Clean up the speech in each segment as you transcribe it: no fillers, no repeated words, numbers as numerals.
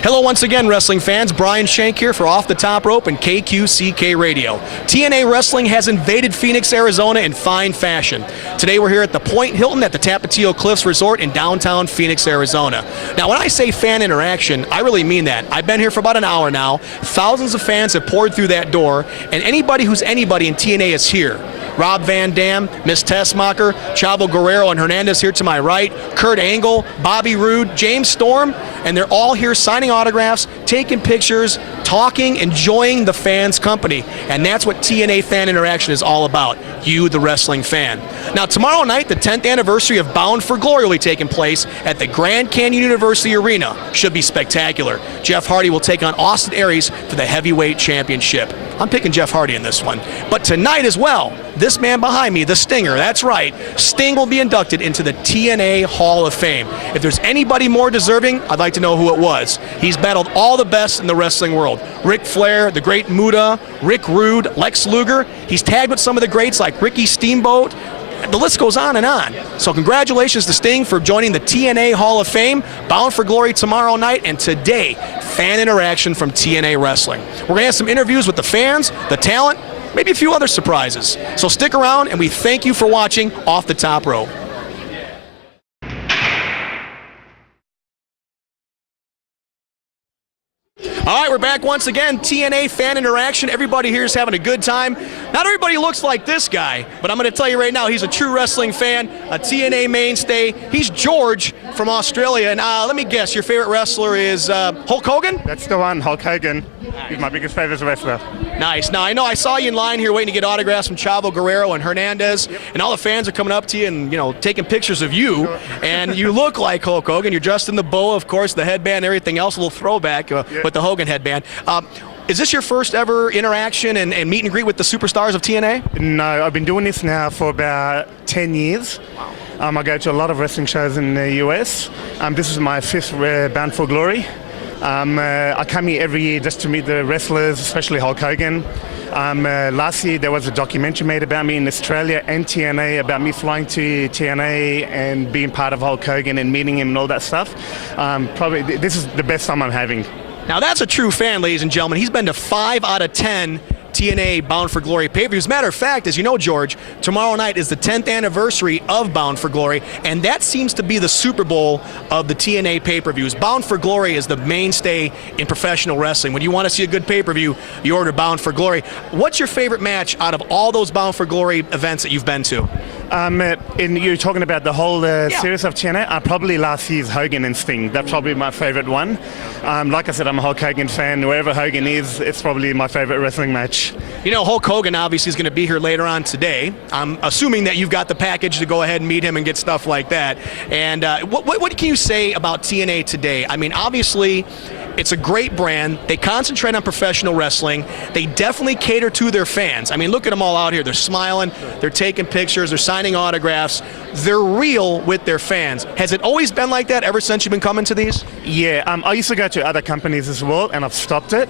Hello once again, wrestling fans. Brian Schenk here for Off the Top Rope and KQCK Radio. TNA Wrestling has invaded Phoenix, Arizona in fine fashion. Today we're here at the Point Hilton at the Tapatio Cliffs Resort in downtown Phoenix, Arizona. Now when I say fan interaction, I really mean that. I've been here for about an hour now. Thousands of fans have poured through that door, and anybody who's anybody in TNA is here. Rob Van Dam, Miss Tessmacher, Chavo Guerrero and Hernandez here to my right, Kurt Angle, Bobby Roode, James Storm, and they're all here signing autographs, taking pictures, talking, enjoying the fans' company. And that's what TNA Fan Interaction is all about, you, the wrestling fan. Now, tomorrow night, the 10th anniversary of Bound for Glory will be taking place at the Grand Canyon University Arena. Should be spectacular. Jeff Hardy will take on Austin Aries for the heavyweight championship. I'm picking Jeff Hardy in this one. But tonight as well, this man behind me, the Stinger, that's right, Sting will be inducted into the TNA Hall of Fame. If there's anybody more deserving, I'd like to know who it was. He's battled all the best in the wrestling world. Ric Flair, the great Muta, Rick Rude, Lex Luger. He's tagged with some of the greats like Ricky Steamboat. The list goes on and on. So congratulations to Sting for joining the TNA Hall of Fame. Bound for Glory tomorrow night, and today, fan interaction from TNA Wrestling. We're going to have some interviews with the fans, the talent, maybe a few other surprises. So stick around, and we thank you for watching Off the Top Rope. All right, we're back once again. TNA Fan Interaction. Everybody here is having a good time. Not everybody looks like this guy, but I'm going to tell you right now, he's a true wrestling fan, a TNA mainstay. He's George from Australia. And let me guess, your favorite wrestler is Hulk Hogan? That's the one, Hulk Hogan. He's my biggest favorite wrestler. Nice. Now, I know I saw you in line here waiting to get autographs from Chavo Guerrero and Hernandez, and all the fans are coming up to you and, you know, taking pictures of you, and you look like Hulk Hogan. You're dressed in the boa, of course, the headband, everything else, a little throwback with the Hogan headband. Is this your first ever interaction and meet and greet with the superstars of TNA? No, I've been doing this now for about 10 years. I go to a lot of wrestling shows in the US. This is my fifth Bound for Glory. I come here every year just to meet the wrestlers, especially Hulk Hogan. Last year there was a documentary made about me in Australia and TNA, about me flying to TNA and being part of Hulk Hogan and meeting him and all that stuff. Probably this is the best time I'm having. Now that's a true fan, ladies and gentlemen. He's been to 5 out of 10 TNA Bound for Glory pay-per-views. Matter of fact, as you know, George, tomorrow night is the 10th anniversary of Bound for Glory, and that seems to be the Super Bowl of the TNA pay-per-views. Bound for Glory is the mainstay in professional wrestling. When you want to see a good pay-per-view, you order Bound for Glory. What's your favorite match out of all those Bound for Glory events that you've been to? You're talking about the whole series of TNA? Probably last year's Hogan and Sting. That's probably my favorite one. Like I said, I'm a Hulk Hogan fan. Wherever Hogan is, it's probably my favorite wrestling match. You know, Hulk Hogan obviously is going to be here later on today. I'm assuming that you've got the package to go ahead and meet him and get stuff like that. And what can you say about TNA today? I mean, obviously, it's a great brand. They concentrate on professional wrestling. They definitely cater to their fans. I mean, look at them all out here. They're smiling. They're taking pictures. They're signing autographs. They're real with their fans. Has it always been like that ever since you've been coming to these? Yeah, I used to go to other companies as well, and I've stopped it.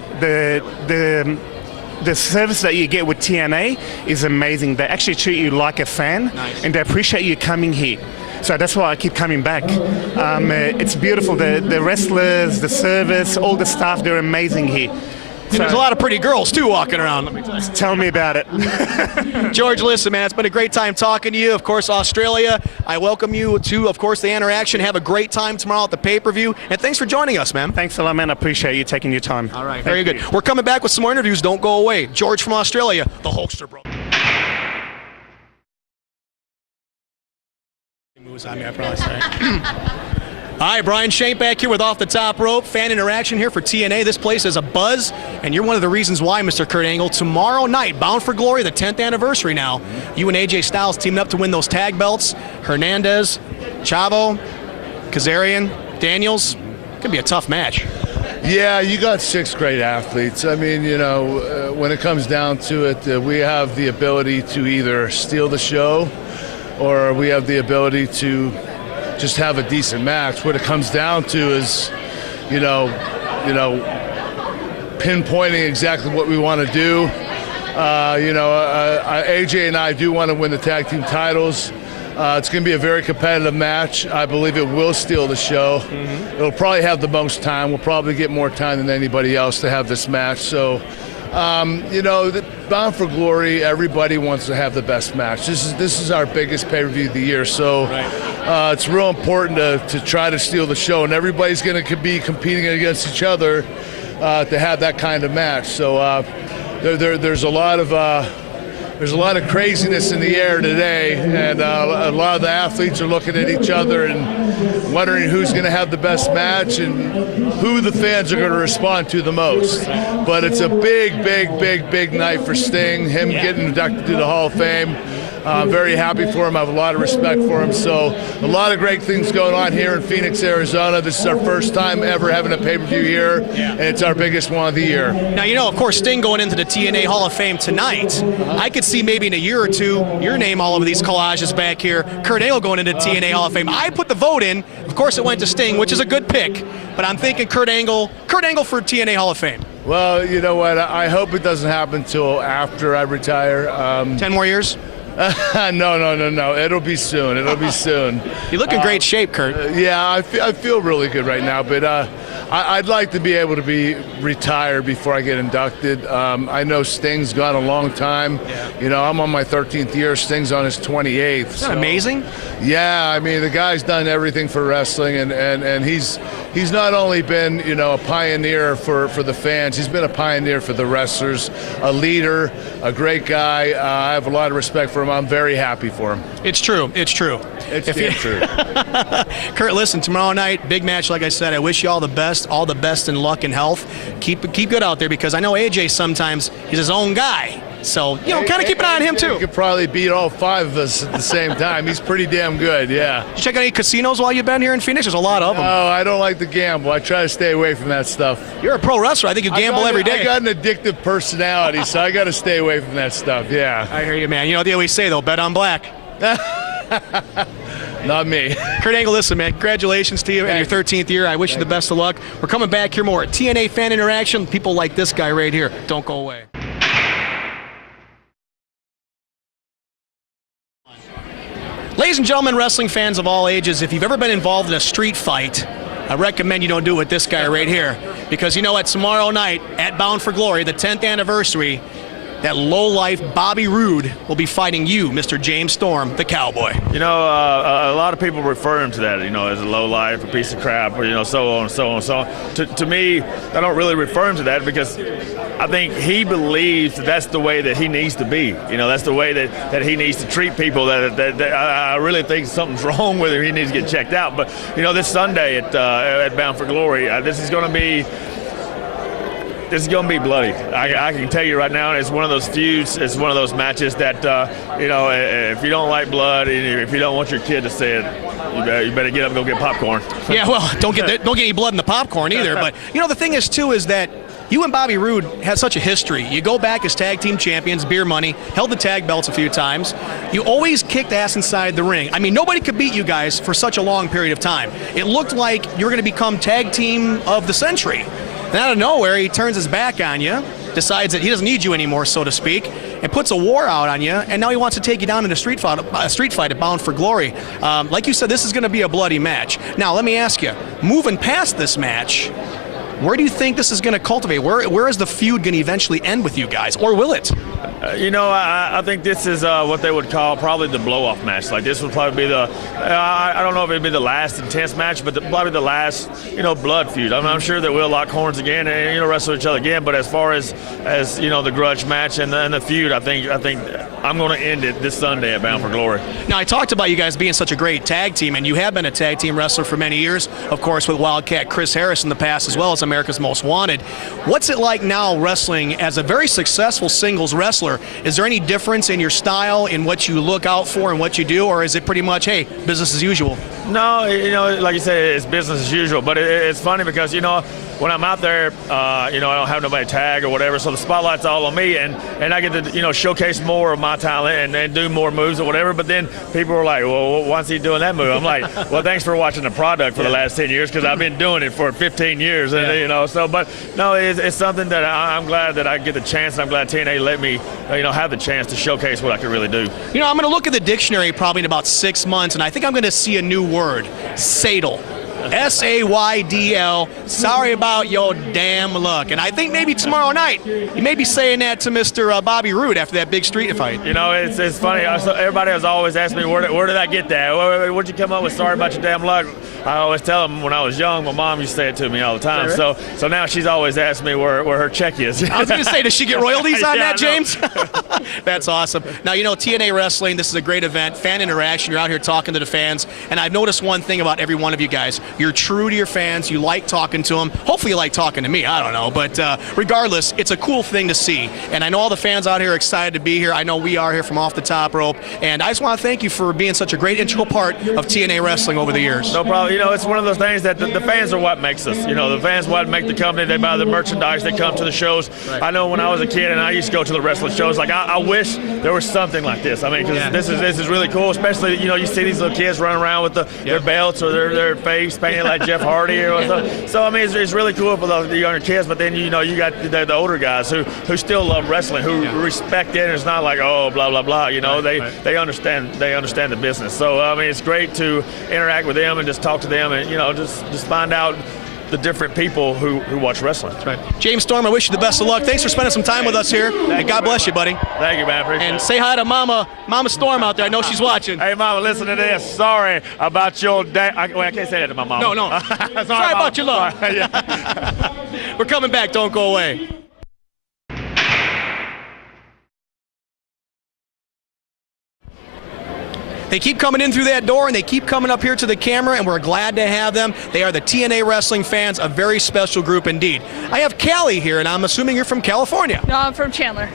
The service that you get with TNA is amazing. They actually treat you like a fan, and they appreciate you coming here. So that's why I keep coming back. It's beautiful. The wrestlers, the service, all the staff, they're amazing here. And there's a lot of pretty girls, too, walking around. Let me tell you. Tell me about it. George, listen, man, it's been a great time talking to you. Of course, Australia, I welcome you to, of course, the interaction. Have a great time tomorrow at the pay-per-view. And thanks for joining us, man. Thanks a lot, man. I appreciate you taking your time. All right, very good. We're coming back with some more interviews. Don't go away. George from Australia, the Hulkster bro. All right, Brian Schenk back here with Off the Top Rope. Fan interaction here for TNA. This place is a buzz, and you're one of the reasons why, Mr. Kurt Angle. Tomorrow night, Bound for Glory, the 10th anniversary now. You and AJ Styles teamed up to win those tag belts. Hernandez, Chavo, Kazarian, Daniels. Could be a tough match. Yeah, you got 6 great athletes. I mean, you know, when it comes down to it, we have the ability to either steal the show or we have the ability to just have a decent match. What it comes down to is, pinpointing exactly what we want to do. AJ and I do want to win the tag team titles. It's going to be a very competitive match. I believe it will steal the show. It'll probably have the most time. We'll probably get more time than anybody else to have this match. So, Bound for Glory, everybody wants to have the best match. This is our biggest pay-per-view of the year. So it's real important to try to steal the show. And everybody's going to be competing against each other to have that kind of match. So there's a lot of craziness in the air today, and a lot of the athletes are looking at each other and wondering who's going to have the best match and who the fans are going to respond to the most. But it's a big night for Sting, him getting inducted to the Hall of Fame. I'm very happy for him. I have a lot of respect for him. So a lot of great things going on here in Phoenix, Arizona. This is our first time ever having a pay-per-view here, and it's our biggest one of the year. Now, of course, Sting going into the TNA Hall of Fame tonight. I could see maybe in a year or two your name all over these collages back here. Kurt Angle going into TNA Hall of Fame. I put the vote in. Of course, it went to Sting, which is a good pick. But I'm thinking Kurt Angle for TNA Hall of Fame. Well, you know what? I hope it doesn't happen until after I retire. 10 more years? No. It'll be soon. You look in great shape, Kurt. Yeah, I feel really good right now, but I'd like to be able to be retired before I get inducted. I know Sting's gone a long time. Yeah. I'm on my 13th year. Sting's on his 28th. Isn't that amazing? Yeah, I mean, the guy's done everything for wrestling, and he's not only been, a pioneer for the fans, he's been a pioneer for the wrestlers, a leader, a great guy. I have a lot of respect for him. I'm very happy for him. It's true. It's true. Kurt, listen, tomorrow night, big match, like I said. I wish you all the best in luck and health. Keep good out there, because I know AJ sometimes he's his own guy. So, kind of keep an eye on him, too. He could probably beat all 5 of us at the same time. He's pretty damn good, yeah. Did you check out any casinos while you've been here in Phoenix? There's a lot of them. No, I don't like to gamble. I try to stay away from that stuff. You're a pro wrestler. I think you gamble every day. I got an addictive personality, so I got to stay away from that stuff, yeah. I hear you, man. You know what they always say, though, bet on black. Not me. Kurt Angle, listen, man, congratulations to you in your 13th year. I wish you the best of luck. We're coming back here more at TNA Fan Interaction. People like this guy right here. Don't go away. Ladies and gentlemen, wrestling fans of all ages, if you've ever been involved in a street fight, I recommend you don't do it with this guy right here. Because tomorrow night at Bound for Glory, the 10th anniversary, that lowlife Bobby Roode will be fighting you, Mr. James Storm, the Cowboy. A lot of people refer him to that, as a lowlife, a piece of crap, or, so on and so on and so on. To me, I don't really refer him to that, because I think he believes that that's the way that he needs to be. That's the way that he needs to treat people. That I really think something's wrong with him. He needs to get checked out. But, this Sunday at Bound for Glory, this is going to be bloody. I can tell you right now, it's one of those feuds, it's one of those matches that, if you don't like blood, and if you don't want your kid to see it, you better get up and go get popcorn. Yeah, well, don't get any blood in the popcorn either. But, the thing is, too, is that you and Bobby Roode had such a history. You go back as tag team champions, beer money, held the tag belts a few times. You always kicked ass inside the ring. I mean, nobody could beat you guys for such a long period of time. It looked like you were going to become tag team of the century. And out of nowhere, he turns his back on you, decides that he doesn't need you anymore, so to speak, and puts a war out on you, and now he wants to take you down in a street fight at Bound for Glory. Like you said, this is going to be a bloody match. Now, let me ask you, moving past this match, where do you think this is going to cultivate? Where is the feud going to eventually end with you guys, or will it? I think this is what they would call probably the blow-off match. Like, this would probably be I don't know if it'd be the last intense match, but probably the last, blood feud. I'm sure that we'll lock horns again and, wrestle each other again. But as far as the grudge match and the feud, I think I'm going to end it this Sunday at Bound for Glory. Now, I talked about you guys being such a great tag team, and you have been a tag team wrestler for many years, of course, with Wildcat Chris Harris in the past, as well as America's Most Wanted. What's it like now wrestling as a very successful singles wrestler? Is there any difference in your style, in what you look out for and what you do, or is it pretty much, hey, business as usual? No, like you said, it's business as usual. But it's funny because, when I'm out there, I don't have nobody tag or whatever, so the spotlight's all on me, and I get to, showcase more of my talent and do more moves or whatever. But then people are like, well, why is he doing that move? I'm like, well, thanks for watching the product for the last 10 years, because I've been doing it for 15 years, and but no, it's something that I'm glad that I get the chance, and I'm glad TNA let me, have the chance to showcase what I can really do. I'm going to look at the dictionary probably in about 6 months, and I think I'm going to see a new word, saydle. S-A-Y-D-L. Sorry about your damn luck. And I think maybe tomorrow night you may be saying that to Mr. Bobby Roode after that big street fight. It's funny. Everybody has always asked me, where did I get that? Where'd you come up with sorry about your damn luck? I always tell them when I was young, my mom used to say it to me all the time. So now she's always asked me where her check is. I was going to say, does she get royalties on that, James? That's awesome. Now, TNA Wrestling, this is a great event, fan interaction. You're out here talking to the fans. And I've noticed one thing about every one of you guys. You're true to your fans. You like talking to them. Hopefully you like talking to me. I don't know. But regardless, it's a cool thing to see. And I know all the fans out here are excited to be here. I know we are here from Off the Top Rope. And I just want to thank you for being such a great integral part of TNA Wrestling over the years. No problem. It's one of those things that the fans are what makes us. The fans what make the company. They buy the merchandise. They come to the shows. Right. I know when I was a kid and I used to go to the wrestling shows, like I wish there was something like this. I mean, because this is really cool, especially, you see these little kids running around with their belts or their face painted like Jeff Hardy or something. So I mean, it's really cool for the younger kids. But then you got the older guys who still love wrestling, who respect it. And it's not like, oh, blah blah blah. They understand the business. So I mean, it's great to interact with them and just talk to them and just find out the different people who watch wrestling. That's right. James Storm, I wish you the best of luck. Thanks for spending some time with us here. And God bless you, buddy. Thank you, man. Appreciate and say hi to Mama Storm out there. I know she's watching. Hey, Mama, listen to this. Sorry about your day. I can't say that to my mama. No. Sorry about your luck. We're coming back. Don't go away. They keep coming in through that door, and they keep coming up here to the camera, and we're glad to have them. They are the TNA Wrestling fans, a very special group indeed. I have Callie here, and I'm assuming you're from California. No, I'm from Chandler.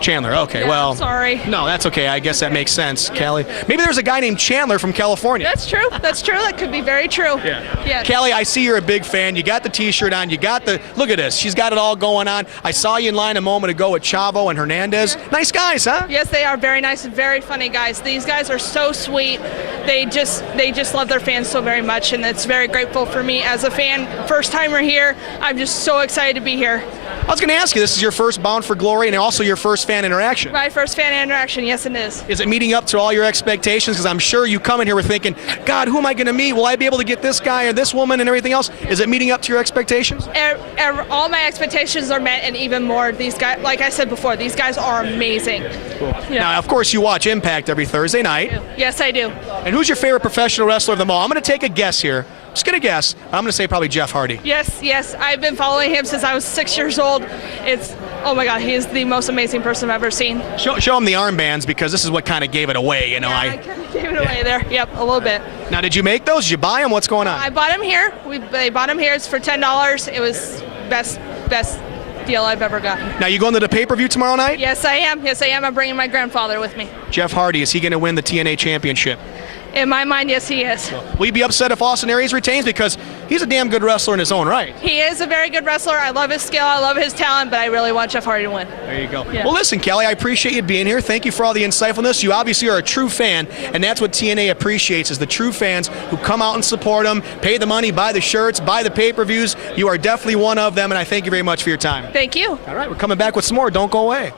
Chandler, okay, yeah, well. Sorry. No, that's okay. I guess that makes sense, Callie. Maybe there's a guy named Chandler from California. That's true. That could be very true. Yeah. Callie, I see you're a big fan. You got the T-shirt on. You got look at this. She's got it all going on. I saw you in line a moment ago with Chavo and Hernandez. Nice guys, huh? Yes, they are very nice and very funny guys. These guys are so sweet. They just love their fans so very much, and it's very grateful for me as a fan. First timer here. I'm just so excited to be here. I was going to ask you, this is your first Bound for Glory and also your first fan interaction. My first fan interaction, yes it is. Is it meeting up to all your expectations? Because I'm sure you come in here with thinking, God, who am I going to meet? Will I be able to get this guy or this woman and everything else? Is it meeting up to your expectations? All my expectations are met and even more. These guys, like I said before, these guys are amazing. Cool. Yeah. Now, of course, you watch Impact every Thursday night. Yes, I do. And who's your favorite professional wrestler of them all? I'm going to take a guess here. Just going to guess. I'm going to say probably Jeff Hardy. Yes. I've been following him since I was 6 years old. Oh my God, he is the most amazing person I've ever seen. Show him the armbands, because this is what kind of gave it away, Yeah, I kind of gave it away there. Yep, a little bit. Now, did you make those? Did you buy them? What's going on? I bought them here. They bought them here. It's for $10. It was best deal I've ever gotten. Now, you going to the pay-per-view tomorrow night? Yes, I am. I'm bringing my grandfather with me. Jeff Hardy, is he going to win the TNA championship? In my mind, yes, he is. Will you be upset if Austin Aries retains? Because he's a damn good wrestler in his own right. He is a very good wrestler. I love his skill. I love his talent, but I really want Jeff Hardy to win. There you go. Yeah. Well, listen, Callie, I appreciate you being here. Thank you for all the insightfulness. You obviously are a true fan, and that's what TNA appreciates, is the true fans who come out and support them, pay the money, buy the shirts, buy the pay-per-views. You are definitely one of them, and I thank you very much for your time. Thank you. All right, we're coming back with some more. Don't go away.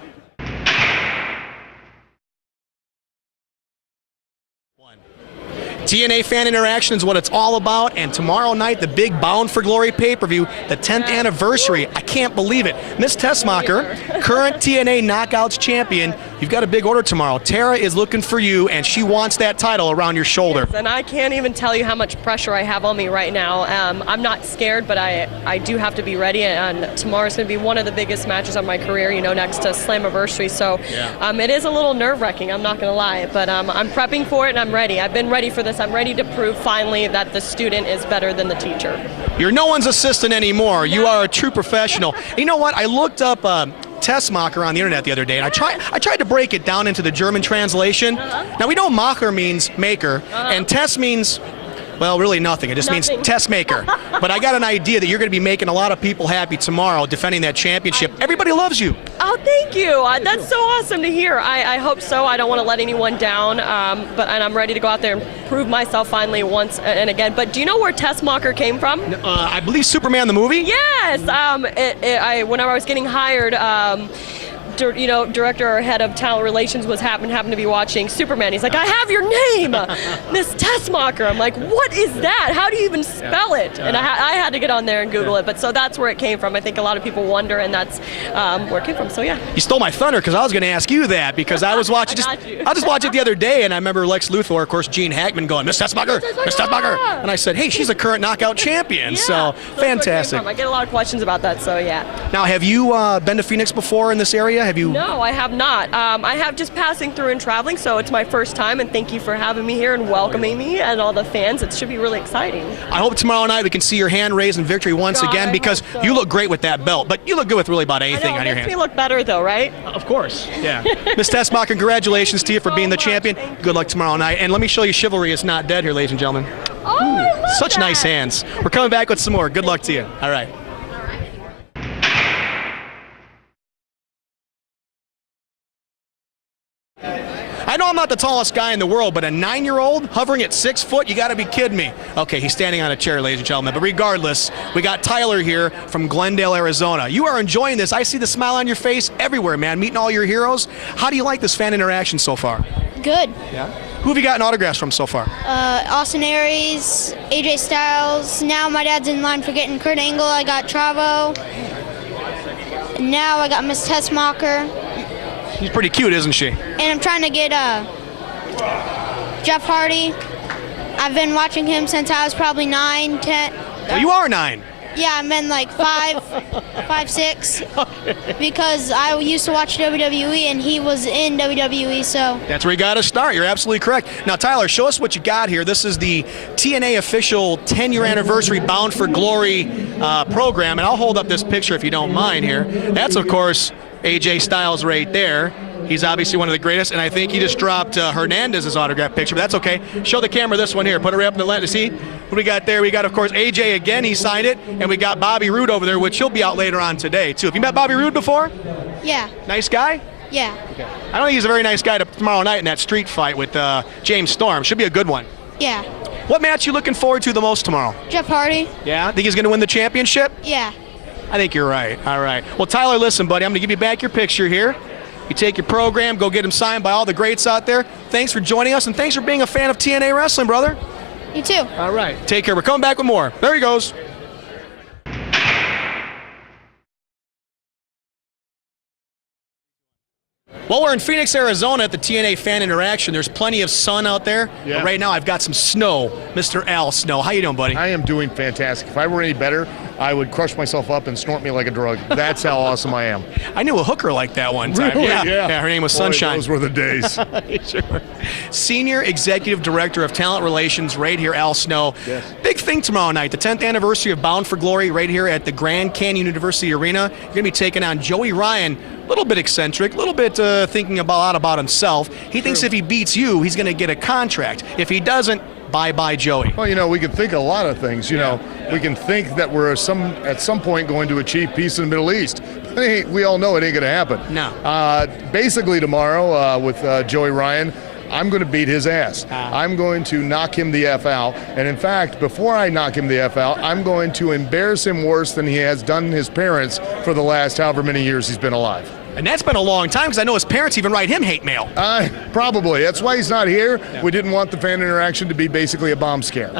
TNA fan interaction is what it's all about, and tomorrow night, the big Bound for Glory pay-per-view, the 10th anniversary. I can't believe it. Miss Tessmacher, current TNA Knockouts champion, you've got a big order tomorrow. Tara is looking for you, and she wants that title around your shoulder. Yes, and I can't even tell you how much pressure I have on me right now. I'm not scared, but I do have to be ready, and tomorrow's going to be one of the biggest matches of my career, next to Slammiversary. So it is a little nerve-wracking, I'm not going to lie, but I'm prepping for it, and I'm ready. I've been ready for this. I'm ready to prove finally that the student is better than the teacher. You're no one's assistant anymore. You are a true professional. You know what? I looked up Tessmacher on the internet the other day, and I tried to break it down into the German translation. Now, we know Macher means maker, and Tess means, Well, really nothing. It just means Tessmacher. But I got an idea that you're going to be making a lot of people happy tomorrow defending that championship. Everybody loves you. Oh, thank you. That's so awesome to hear. I hope so. I don't want to let anyone down, and I'm ready to go out there and prove myself finally once and again. But do you know where Tessmacher came from? I believe Superman the movie? Yes. Whenever I was getting hired, director or head of talent relations happened to be watching Superman. He's like, I have your name, Miss Tessmacher. I'm like, what is that? How do you even spell it? And I had to get on there and Google it. But so that's where it came from. I think a lot of people wonder, and that's where it came from. So yeah. You stole my thunder because I was going to ask you that because I was watching. I just watched it the other day, and I remember Lex Luthor, of course, Gene Hackman going, Miss Tessmacher, Miss Tessmacher, and I said, hey, she's a current knockout champion. Yeah, so fantastic. I get a lot of questions about that. So yeah. Now, have you been to Phoenix before in this area? Have you? No, I have not. I have just passing through and traveling, so it's my first time, and thank you for having me here and welcoming me and all the fans. It should be really exciting. I hope tomorrow night we can see your hand raised in victory once again because you look great with that belt, but you look good with really about anything on your hand. It makes me look better, though, right? Of course, yeah. Miss Tessmacher, congratulations to you for being the champion. Good luck tomorrow night, and let me show you chivalry is not dead here, ladies and gentlemen. Oh, I love Such that. nice hands. We're coming back with some more. Good luck to you. All right. I know I'm not the tallest guy in the world, but a 9-year-old hovering at 6 foot, you got to be kidding me. Okay, he's standing on a chair, ladies and gentlemen. But regardless, we got Tyler here from Glendale, Arizona. You are enjoying this. I see the smile on your face everywhere, man, meeting all your heroes. How do you like this fan interaction so far? Good. Yeah. Who have you gotten autographs from so far? Austin Aries, AJ Styles. Now my dad's in line for getting Kurt Angle. I got Travo. And now I got Miss Tessmacher. She's pretty cute, isn't she? And I'm trying to get Jeff Hardy. I've been watching him since I was probably 9, 10. Well, you are 9. Yeah, I'm in like 5, 6. Because I used to watch WWE and he was in WWE, so. That's where you got to start. You're absolutely correct. Now, Tyler, show us what you got here. This is the TNA official 10-year anniversary Bound for Glory program. And I'll hold up this picture if you don't mind here. That's, of course, AJ Styles right there. He's obviously one of the greatest, and I think he just dropped Hernandez's autograph picture, but that's okay. Show the camera this one here. Put it right up in the lens to see what we got there. We got, of course, AJ again. He signed it, and we got Bobby Roode over there, which he'll be out later on today, too. Have you met Bobby Roode before? Yeah. Nice guy? Yeah. Okay. I don't think he's a very nice guy tomorrow night in that street fight with James Storm. Should be a good one. Yeah. What match you looking forward to the most tomorrow? Jeff Hardy. Yeah? Think he's going to win the championship? Yeah. I think you're right. All right. Well, Tyler, listen, buddy, I'm going to give you back your picture here. You take your program, go get them signed by all the greats out there. Thanks for joining us, and thanks for being a fan of TNA Wrestling, brother. You too. All right. Take care. We're coming back with more. There he goes. Well, we're in Phoenix, Arizona at the TNA Fan Interaction. There's plenty of sun out there. Yeah. But right now, I've got some snow. Mr. Al Snow. How you doing, buddy? I am doing fantastic. If I were any better, I would crush myself up and snort me like a drug. That's how awesome I am. I knew a hooker like that one time. Really? Yeah, her name was Sunshine. Boy, those were the days. Sure. Senior Executive Director of Talent Relations right here, Al Snow. Yes. Big thing tomorrow night, the 10th anniversary of Bound for Glory right here at the Grand Canyon University Arena. You're going to be taking on Joey Ryan. A little bit eccentric, a little bit thinking a lot about himself. He thinks if he beats you, he's going to get a contract. If he doesn't, bye-bye Joey. Well, you know, we can think a lot of things. You know, we can think that we're at some point going to achieve peace in the Middle East. We all know it ain't going to happen. No. Basically tomorrow with Joey Ryan, I'm going to beat his ass. I'm going to knock him the F out. And in fact, before I knock him the F out, I'm going to embarrass him worse than he has done his parents for the last however many years he's been alive. And that's been a long time because I know his parents even write him hate mail. Probably. That's why he's not here. Yeah. We didn't want the fan interaction to be basically a bomb scare.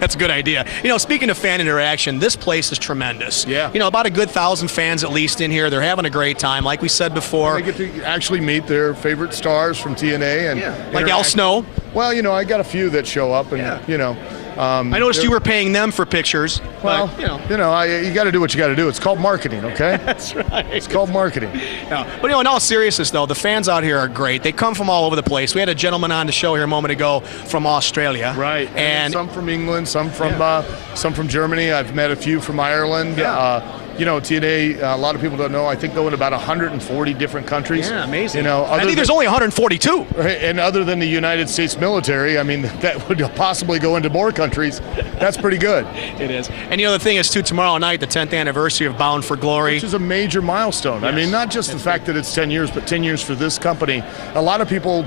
That's a good idea. You know, speaking of fan interaction, this place is tremendous. Yeah. You know, about a good 1,000 fans at least in here. They're having a great time, like we said before. And they get to actually meet their favorite stars from TNA. And like Al Snow. Well, you know, I got a few that show up, and, you know. I noticed you were paying them for pictures. Well, but, you got to do what you got to do. It's called marketing, okay? That's right. It's called marketing. Yeah. But, you know, in all seriousness, though, the fans out here are great. They come from all over the place. We had a gentleman on the show here a moment ago from Australia. Right. And some from England, some from Germany. I've met a few from Ireland. Yeah. TNA, a lot of people don't know, I think go in about 140 different countries. Yeah, amazing. I think there's only 142. And other than the United States military, I mean, that would possibly go into more countries. That's pretty good. It is. And the thing is, too, tomorrow night, the 10th anniversary of Bound for Glory. Which is a major milestone. Yes. I mean, not just the fact that it's 10 years, but 10 years for this company. A lot of people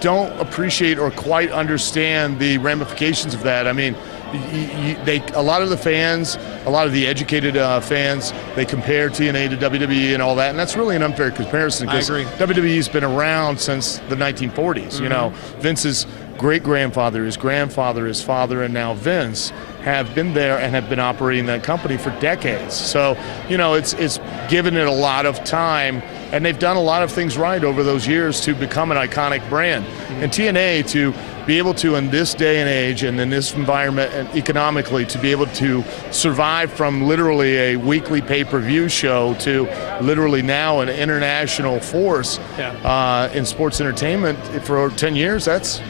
don't appreciate or quite understand the ramifications of that. I mean, a lot of the fans, a lot of the educated fans, they compare TNA to WWE and all that, and that's really an unfair comparison because WWE's been around since the 1940s. Mm-hmm. Vince's great-grandfather, his grandfather, his father, and now Vince have been there and have been operating that company for decades. So, it's given it a lot of time, and they've done a lot of things right over those years to become an iconic brand. Mm-hmm. And TNA, to be able to, in this day and age and in this environment and economically, to be able to survive from literally a weekly pay-per-view show to literally now an international force in sports entertainment for 10 years, that's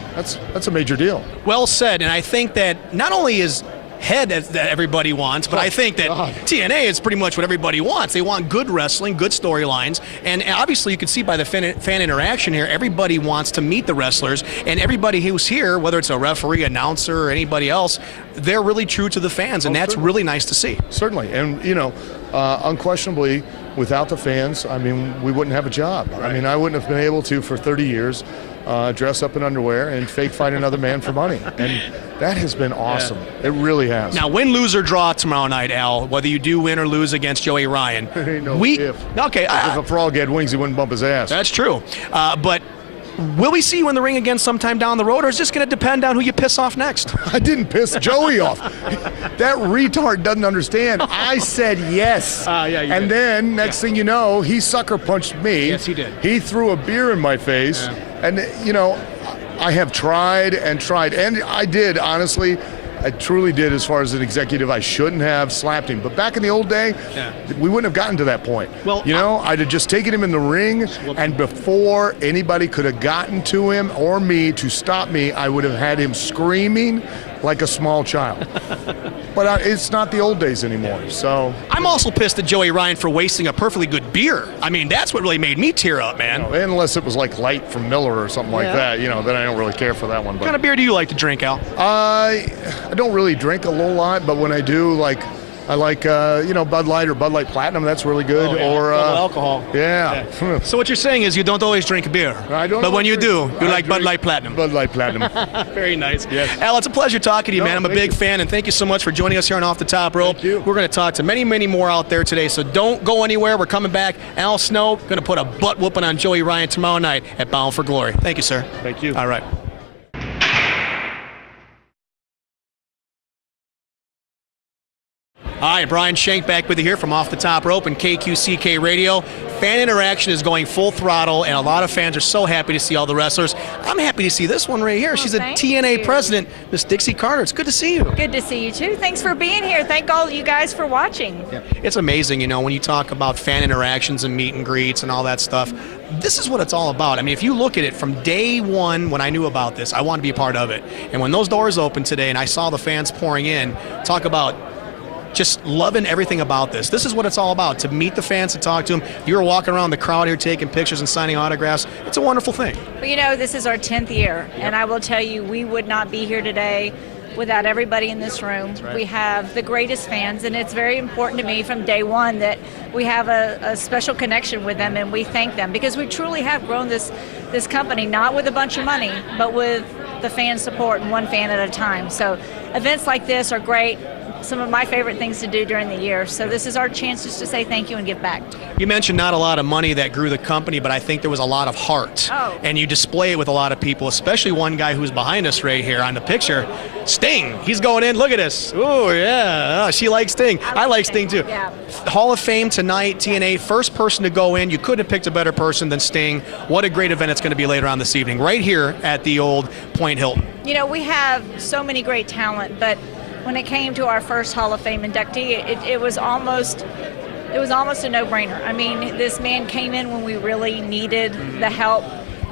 a major deal. Well said, and I think that not only is head that everybody wants, but I think that TNA is pretty much what everybody wants. They want good wrestling, good storylines, and obviously you can see by the fan interaction here, everybody wants to meet the wrestlers, and everybody who's here, whether it's a referee, announcer, or anybody else, they're really true to the fans, and that's really nice to see. Certainly, and unquestionably, without the fans, I mean, we wouldn't have a job. Right. I mean, I wouldn't have been able to, for 30 years, dress up in underwear and fake fight another man for money. And that has been awesome. Yeah. It really has. Now, win, lose, or draw tomorrow night, Al, whether you do win or lose against Joey Ryan. Okay. If a frog had wings, he wouldn't bump his ass. That's true. But will we see you in the ring again sometime down the road, or is this going to depend on who you piss off next? I didn't piss Joey off. That retard doesn't understand. I said yes. And then, next thing you know, he sucker punched me. Yes, he did. He threw a beer in my face. Yeah. And, I have tried, and I did, honestly. I truly did. As far as an executive, I shouldn't have slapped him. But back in the old day, we wouldn't have gotten to that point. Well, I'd have just taken him in the ring, and before anybody could have gotten to him or me to stop me, I would have had him screaming like a small child. But it's not the old days anymore. So I'm also pissed at Joey Ryan for wasting a perfectly good beer. I mean, that's what really made me tear up, man. Unless it was like light from Miller or something like that, then I don't really care for that one. What kind of beer do you like to drink, Al? I don't really drink a whole lot, but when I do, I like Bud Light or Bud Light Platinum. That's really good. Or alcohol. Yeah. So what you're saying is you don't always drink beer. I don't. But when you do, you like Bud Light Platinum. Bud Light Platinum. Very nice. Yes. Al, it's a pleasure talking to you, man. I'm a big fan, and thank you so much for joining us here on Off the Top Rope. Thank you. We're going to talk to many, many more out there today, so don't go anywhere. We're coming back. Al Snow going to put a butt whooping on Joey Ryan tomorrow night at Bound for Glory. Thank you, sir. Thank you. All right. Hi, Brian Schenk back with you here from Off the Top Rope and KQCK Radio. Fan interaction is going full throttle, and a lot of fans are so happy to see all the wrestlers. I'm happy to see this one right here. She's a TNA president, Miss Dixie Carter. It's good to see you. Good to see you, too. Thanks for being here. Thank all you guys for watching. Yeah. It's amazing, when you talk about fan interactions and meet and greets and all that stuff. This is what it's all about. I mean, if you look at it from day one when I knew about this, I wanted to be a part of it. And when those doors opened today and I saw the fans pouring in, talk about just loving everything about this. This is what it's all about, to meet the fans, to talk to them. You were walking around the crowd here taking pictures and signing autographs. It's a wonderful thing. Well, this is our 10th year, and I will tell you, we would not be here today without everybody in this room. Right. We have the greatest fans, and it's very important to me from day one that we have a special connection with them, and we thank them, because we truly have grown this company, not with a bunch of money, but with the fan support and one fan at a time. So events like this are great. Some of my favorite things to do during the year. So this is our chance just to say thank you and give back. You mentioned not a lot of money that grew the company, but I think there was a lot of heart. Oh. And you display it with a lot of people, especially one guy who's behind us right here on the picture, Sting. He's going in. Look at this. Oh, yeah. Oh, she likes Sting. I like Sting too. Yeah. Hall of Fame tonight, TNA, first person to go in. You couldn't have picked a better person than Sting. What a great event it's going to be later on this evening, right here at the old Point Hilton. We have so many great talent, but when it came to our first Hall of Fame inductee, it was almost a no-brainer. I mean, this man came in when we really needed the help,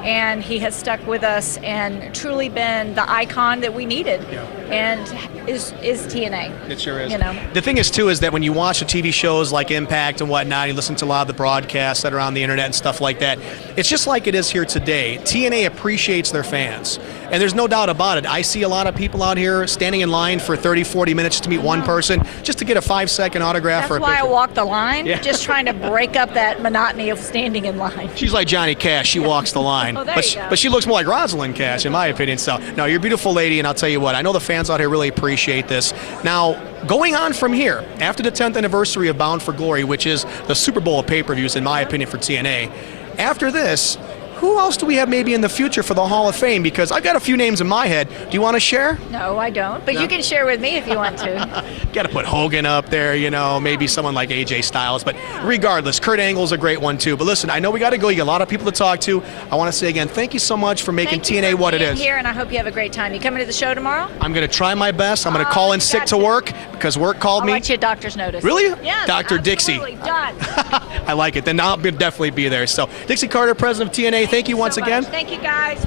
and he has stuck with us and truly been the icon that we needed. And is TNA. It sure is. You know. The thing is, too, is that when you watch the TV shows like Impact and whatnot, you listen to a lot of the broadcasts that are on the internet and stuff like that, it's just like it is here today. TNA appreciates their fans. And there's no doubt about it. I see a lot of people out here standing in line for 30, 40 minutes to meet one person just to get a 5-second autograph for a That's why picture. I walk the line, Yeah. just trying to break up that monotony of standing in line. She's like Johnny Cash. She walks the line. Oh, there but, you go. but she looks more like Rosalind Cash, in my opinion. So, no, you're a beautiful lady, and I'll tell you what, I know the fans out here really appreciate this. Now, going on from here, after the 10th anniversary of Bound for Glory, which is the Super Bowl of pay-per-views, in my opinion, for TNA, after this, who else do we have maybe in the future for the Hall of Fame? Because I've got a few names in my head. Do you want to share? No, I don't. But No? you can share with me if you want to. Got to put Hogan up there, you know, maybe someone like AJ Styles. But regardless, Kurt Angle's a great one, too. But listen, I know we got to go. You got a lot of people to talk to. I want to say again, thank you so much for making Thank you TNA for what it being is. here, and I hope you have a great time. You coming to the show tomorrow? I'm going to try my best. I'm going to Oh, call in you sick got to to. work because work called I'll me. write you a doctor's notice. Really? Yes, Dr. Dixie. absolutely. Done. I like it. Then I'll definitely be there. So, Dixie Carter, president of TNA, thank you once so much. again. Thank you, guys.